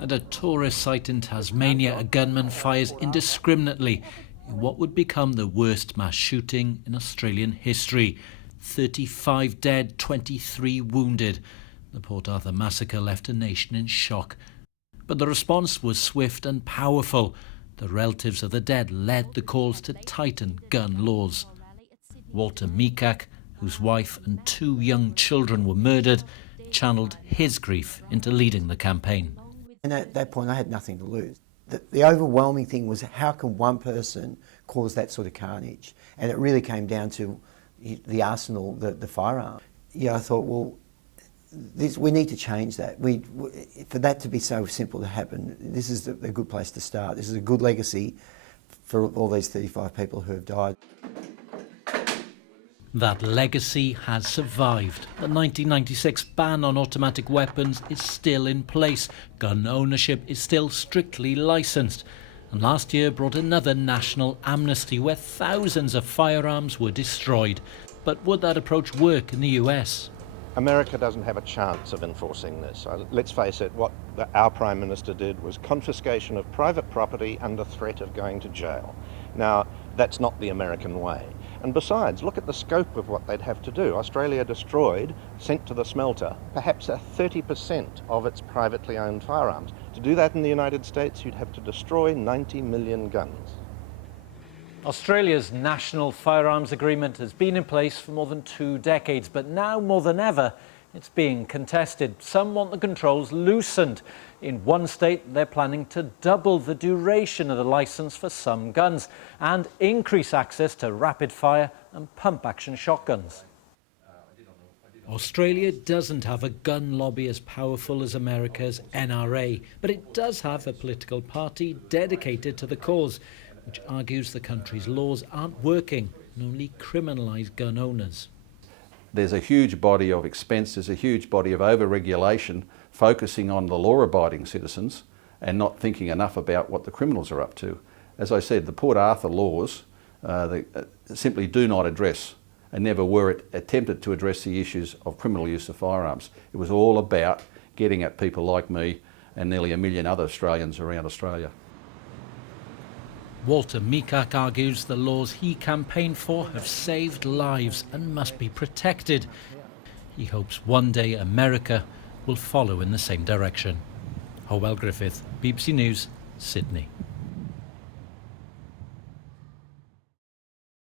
At a tourist site in Tasmania, a gunman fires indiscriminately in what would become the worst mass shooting in Australian history. 35 dead, 23 wounded. The Port Arthur massacre left a nation in shock. But the response was swift and powerful. The relatives of the dead led the calls to tighten gun laws. Walter Mikac, whose wife and 2 young children were murdered, channeled his grief into leading the campaign. And at that point, I had nothing to lose. The overwhelming thing was, how can one person cause that sort of carnage? And it really came down to the arsenal, the firearm. Yeah, I thought, well, we need to change that. For that to be so simple to happen, this is a good place to start. This is a good legacy for all these 35 people who have died. That legacy has survived. The 1996 ban on automatic weapons is still in place. Gun ownership is still strictly licensed. And last year brought another national amnesty where thousands of firearms were destroyed. But would that approach work in the US? America doesn't have a chance of enforcing this. Let's face it, what our Prime Minister did was confiscation of private property under threat of going to jail. Now, that's not the American way. And besides, look at the scope of what they'd have to do. Australia destroyed, sent to the smelter, perhaps 30% of its privately owned firearms. To do that in the United States, you'd have to destroy 90 million guns. Australia's National Firearms Agreement has been in place for more than 2 decades, but now more than ever, it's being contested. Some want the controls loosened. In one state, they're planning to double the duration of the licence for some guns and increase access to rapid-fire and pump-action shotguns. Australia doesn't have a gun lobby as powerful as America's NRA, but it does have a political party dedicated to the cause, which argues the country's laws aren't working and only criminalise gun owners. There's a huge body of expense, there's a huge body of over-regulation focusing on the law-abiding citizens and not thinking enough about what the criminals are up to. As I said, the Port Arthur laws simply do not address and never were attempted to address the issues of criminal use of firearms. It was all about getting at people like me and nearly 1 million other Australians around Australia. Walter Mikac argues the laws he campaigned for have saved lives and must be protected. He hopes one day America will follow in the same direction. Howell Griffith, BBC News, Sydney.